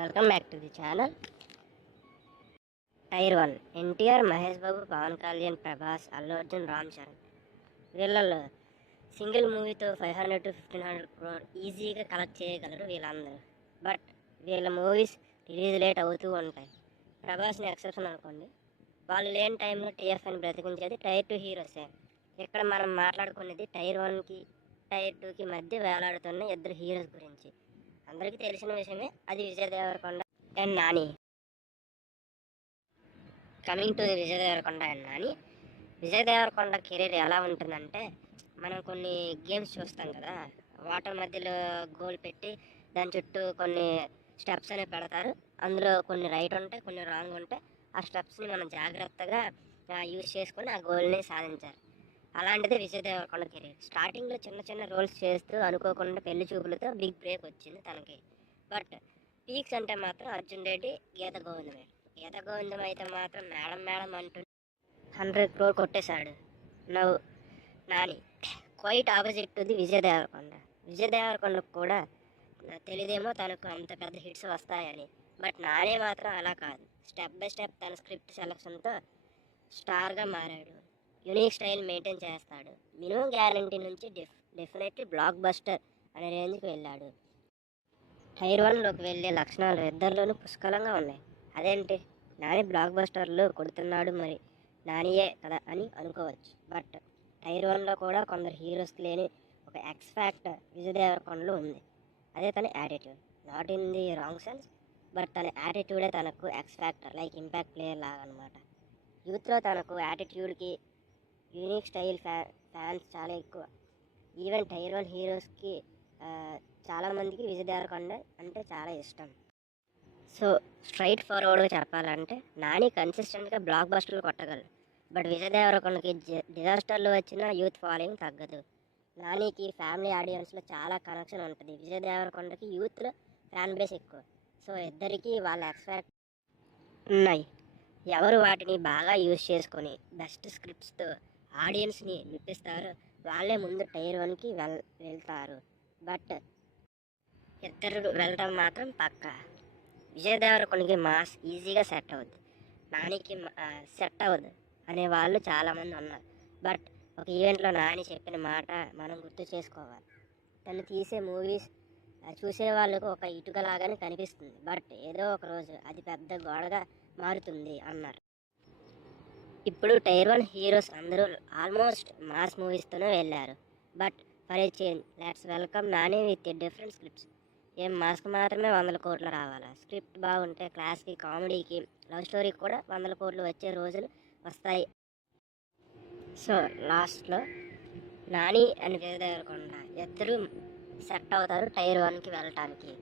Welcome back to the channel. Tier 1 NTR, Mahesh Babu, Pawan Kalyan, Prabhas, Allu Arjun, Ram Charan. వీళ్ళల్లో single మూవీతో 500 to 1500 crore ఈజీగా కలెక్ట్ చేయగలరు వీళ్ళందరూ. బట్ వీళ్ళ మూవీస్ రిలీజ్ లేట్ అవుతూ ఉంటాయి. ప్రభాస్ని ఎక్సెప్షన్ అనుకోండి. వాళ్ళు లేని టైంలో టీఎఫ్ఐని బ్రతికించేది టైర్ 2 హీరోసే. ఇక్కడ మనం మాట్లాడుకునేది టైర్ 1కి టైర్ 2కి మధ్య వేలాడుతున్న ఇద్దరు హీరోస్ గురించి. అందరికీ తెలిసిన విషయమే, అది Vijay Deverakonda and Nani. Coming to the Vijay Deverakonda and Nani. Vijay Deverakonda career ఎలా ఉంటుందంటే, మనం కొన్ని గేమ్స్ చూస్తాం కదా, వాటర్ మధ్యలో గోల్ పెట్టి దాని చుట్టూ కొన్ని స్టెప్స్ అనేవి పెడతారు. అందులో కొన్ని రైట్ ఉంటాయి, కొన్ని రాంగ్ ఉంటాయి. ఆ స్టెప్స్ని మనం జాగ్రత్తగా యూజ్ చేసుకొని ఆ గోల్ని సాధించాలి. అలాంటిది విజయ్ దేవరకొండ కెరీర్. స్టార్టింగ్లో చిన్న చిన్న రోల్స్ చేస్తూ అనుకోకుండా పెళ్లి చూపులతో బిగ్ బ్రేక్ వచ్చింది తనకి. బట్ పీక్స్ అంటే మాత్రం అర్జున్ రెడ్డి, గీత గోవిందమే. గీత గోవిందం అయితే మాత్రం మేడం మేడం అంటూ 100 crore కొట్టేశాడు. నవ్వు Nani quite opposite to the Vijay Devarakonda. Vijay దేవరకొండకు కూడా తెలియదేమో తనకు అంత పెద్ద హిట్స్ వస్తాయని. బట్ నాని మాత్రం అలా కాదు. స్టెప్ బై స్టెప్ తన స్క్రిప్ట్ సెలక్షన్తో స్టార్గా మారాడు. యూనిక్ స్టైల్ మెయింటైన్ చేస్తాడు. మినిమం గ్యారంటీ నుంచి డెఫినెట్లీ బ్లాక్ బస్టర్ అనే రేంజ్కి వెళ్ళాడు. టైర్ 1లోకి వెళ్ళే లక్షణాలు ఇద్దరిలోనూ పుష్కలంగా ఉన్నాయి. అదేంటి, నాని బ్లాక్ బస్టర్లు కొడుతున్నాడు, మరి నానియే కదా అని అనుకోవచ్చు. బట్ టైర్ 1లో కూడా కొందరు హీరోస్కి లేని ఒక ఎక్స్ ఫ్యాక్టర్ విజయ్ దేవరకొండలో ఉంది. అదే తన attitude. Not in the wrong sense, but తన యాటిట్యూడే తనకు X factor, like impact player లాగా అనమాట. యూత్లో తనకు యాటిట్యూడ్కి, యూనిక్ స్టైల్ ఫ్యాన్స్ చాలా ఎక్కువ. ఈవెన్ టైర్ 1 హీరోస్కి చాలామందికి విజయ్ దేవరకొండ అంటే చాలా ఇష్టం. సో స్ట్రైట్ ఫార్వర్డ్గా చెప్పాలంటే, నాని కన్సిస్టెంట్గా బ్లాక్ బస్టర్లు కొట్టగలరు. బట్ విజయ్ దేవరకొండకి డిజాస్టర్లు వచ్చిన యూత్ ఫాలోయింగ్ తగ్గదు. నానికి ఫ్యామిలీ ఆడియన్స్లో చాలా కనెక్షన్ ఉంటుంది. విజయ్ దేవరకొండకి యూత్లో ఫ్యాన్ బేస్ ఎక్కువ. సో ఇద్దరికి వాళ్ళ ఎక్స్పెక్ట్ ఉన్నాయి. ఎవరు వాటిని బాగా యూజ్ చేసుకొని బెస్ట్ స్క్రిప్ట్స్తో ఆడియన్స్ని మెప్పిస్తారో వాళ్ళే ముందు టైర్ 1కి వెళ్తారు. బట్ ఇద్దరు వెళ్ళటం మాత్రం పక్కా. విజయ్ దేవరకొండకి మాస్ ఈజీగా సెట్ అవుద్ది, నానికి సెట్ అవ్వదు అనే వాళ్ళు చాలామంది ఉన్నారు. బట్ ఒక ఈవెంట్లో నాని చెప్పిన మాట మనం గుర్తు చేసుకోవాలి. తను తీసే మూవీస్ చూసే వాళ్ళకు ఒక ఇటుకలాగానే కనిపిస్తుంది, బట్ ఏదో ఒక రోజు అది పెద్ద గోడగా మారుతుంది అన్నారు. ఇప్పుడు టైర్ 1 హీరోస్ అందరూ ఆల్మోస్ట్ మాస్ మూవీస్తోనే వెళ్ళారు. But for a change let's welcome Nani with different scripts. ఏం మాస్క్ మాత్రమే 100 కోట్లు రావాలా? స్క్రిప్ట్ బాగుంటే క్లాస్కి, కామెడీకి, లవ్ స్టోరీకి కూడా 100 కోట్లు వచ్చే రోజులు వస్తాయి. సో లాస్ట్లో నాని అండ్ విజయ్ దేవరకొండ ఇద్దరు సెట్ అవుతారు టైర్ 1కి వెళ్ళటానికి.